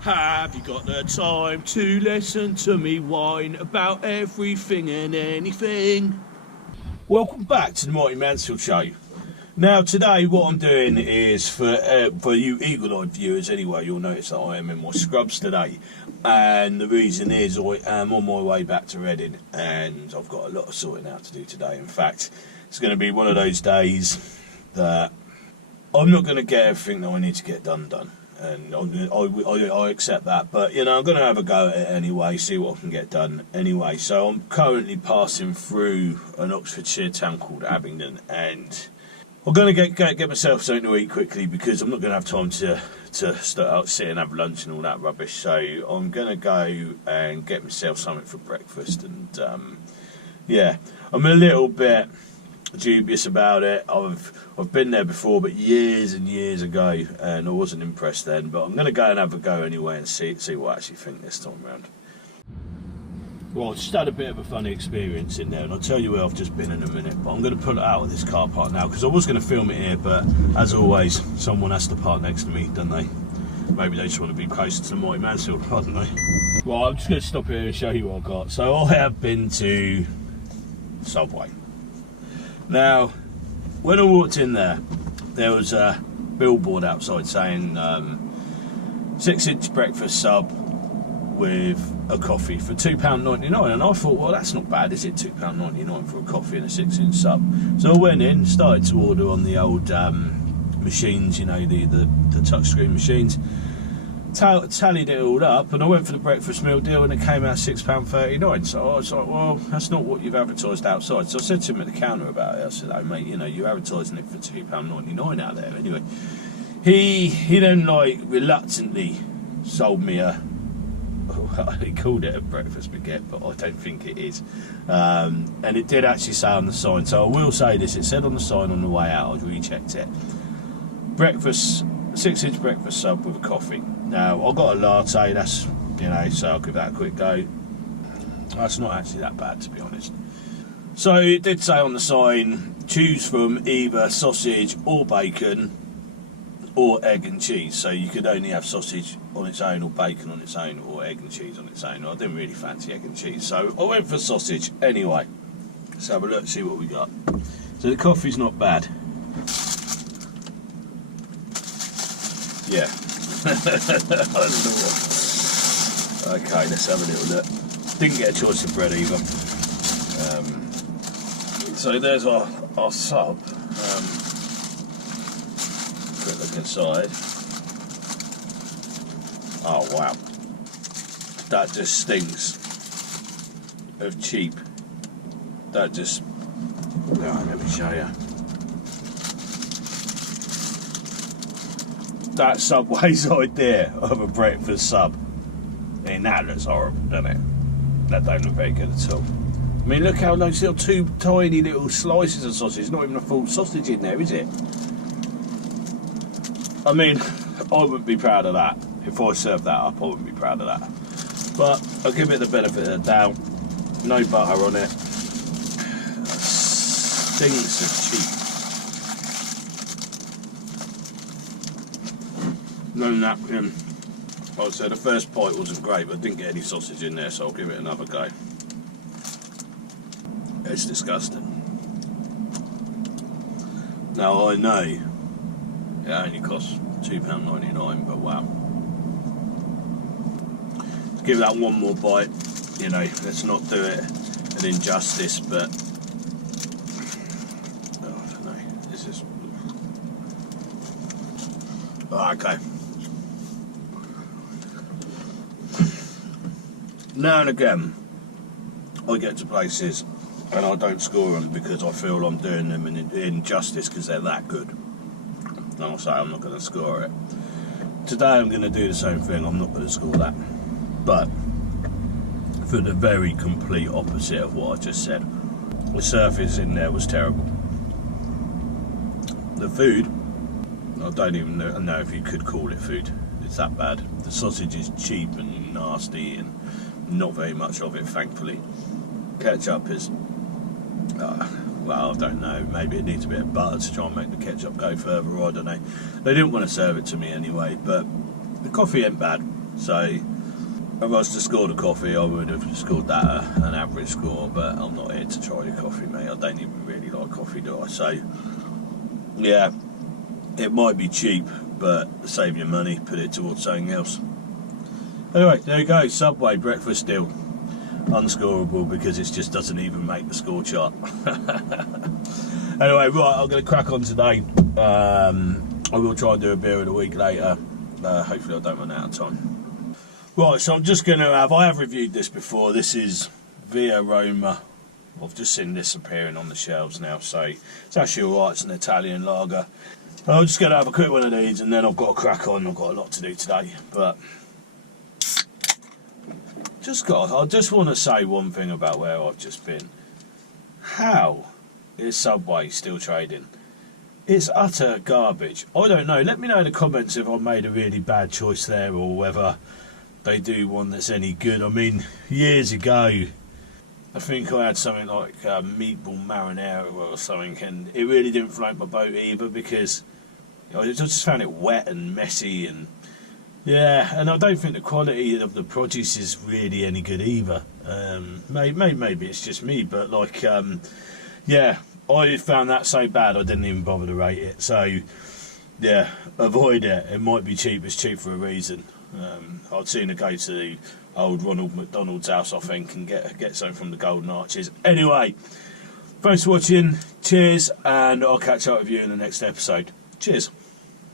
Have you got the time to listen to me whine about everything and anything? Welcome back to the Mighty Mansfield Show. Now today what I'm doing is, for you eagle-eyed viewers anyway, you'll notice that I am in my scrubs today. And the reason is I am on my way back to Reading and I've got a lot of sorting out to do today. In fact, it's going to be one of those days that I'm not going to get everything that I need to get done. And I accept that, but you know, I'm going to have a go at it anyway, see what I can get done anyway. So I'm currently passing through an Oxfordshire town called Abingdon, and I'm going to get myself something to eat quickly because I'm not going to have time to start out, sit and have lunch and all that rubbish. So I'm going to go and get myself something for breakfast, and yeah, I'm a little bit dubious about it. I've been there before, but years and years ago, and I wasn't impressed then. But I'm going to go and have a go anyway and see what I actually think this time round. Well, I just had a bit of a funny experience in there, and I'll tell you where I've just been in a minute. But I'm going to pull it out of this car park now because I was going to film it here, but as always, someone has to park next to me, don't they? Maybe they just want to be closer to the Mighty Mansfield, I don't know. Well, I'm just going to stop here and show you what I've got. So I have been to Subway. Now, when I walked in there was a billboard outside saying 6-inch breakfast sub with a coffee for £2.99, and I thought, well, that's not bad, is it? £2.99 for a coffee and a 6-inch sub. So I went in, started to order on the old machines, you know, the touchscreen machines. Tallied it all up, and I went for the breakfast meal deal, and it came out £6.39. So I was like, well, that's not what you've advertised outside. So I said to him at the counter about it. I said, oh mate, you know, you're advertising it for £2.99 out there. Anyway, he then like reluctantly sold me he called it a breakfast baguette, but I don't think it is. And it did actually say on the sign. So I will say this: it said on the sign on the way out. I rechecked it. Breakfast. 6-inch breakfast sub with a coffee. Now I got a latte, that's, you know, so I'll give that a quick go. That's not actually that bad, to be honest. So it did say on the sign, choose from either sausage or bacon or egg and cheese. So you could only have sausage on its own or bacon on its own or egg and cheese on its own. I didn't really fancy egg and cheese, so I went for sausage anyway. Let's have a look, see what we got. So the coffee's not bad. Yeah. I don't know what. Okay, let's have a little look. Didn't get a choice of bread either. So there's our sub. Quick look inside. Oh wow. That just stinks of cheap. That just... Right, let me show you. That Subway's idea of a breakfast sub. I mean, that looks horrible, doesn't it? That don't look very good at all. I mean, look how those little two tiny little slices of sausage, not even a full sausage in there, is it? I mean, I wouldn't be proud of that. If I served that up, I wouldn't be proud of that. But I'll give it the benefit of the doubt. No butter on it. That stinks of cheap. No napkin. Like I said, the first bite wasn't great, but I didn't get any sausage in there, so I'll give it another go. It's disgusting. Now I know it only costs £2.99, but wow. Let's give that one more bite. You know, let's not do it an injustice, but oh, I don't know. This is okay. Now and again, I get to places and I don't score them because I feel I'm doing them an injustice because they're that good. And I'll say I'm not going to score it. Today I'm going to do the same thing, I'm not going to score that. But for the very complete opposite of what I just said. The surface in there was terrible. The food, I don't even know if you could call it food. It's that bad. The sausage is cheap and nasty and not very much of it, thankfully. Ketchup is, well, I don't know, maybe it needs a bit of butter to try and make the ketchup go further, I don't know. They didn't want to serve it to me anyway, but the coffee ain't bad. So if I was to score the coffee, I would have scored that an average score, but I'm not here to try your coffee, mate. I don't even really like coffee, do I? So yeah, it might be cheap, but save your money, put it towards something else. Anyway, there you go, Subway breakfast deal. Unscorable because it just doesn't even make the score chart. Anyway, right, I'm going to crack on today. I will try and do a beer of the week later. Hopefully I don't run out of time. Right, so I'm just going to I have reviewed this before. This is Via Roma. I've just seen this appearing on the shelves now, so it's actually alright. It's an Italian lager. I'm just going to have a quick one of these and then I've got to crack on. I've got a lot to do today, but I just want to say one thing about where I've just been. How is Subway still trading? It's utter garbage. I don't know. Let me know in the comments if I made a really bad choice there or whether they do one that's any good. I mean, years ago, I think I had something like meatball marinara or something, and it really didn't float my boat either because I just found it wet and messy, and yeah, and I don't think the quality of the produce is really any good either. Maybe it's just me, but like, yeah, I found that so bad I didn't even bother to rate it. So yeah, avoid it. It might be cheap. It's cheap for a reason. I'd sooner go to the old Ronald McDonald's house, I think, and get something from the Golden Arches. Anyway, thanks for watching. Cheers, and I'll catch up with you in the next episode. Cheers.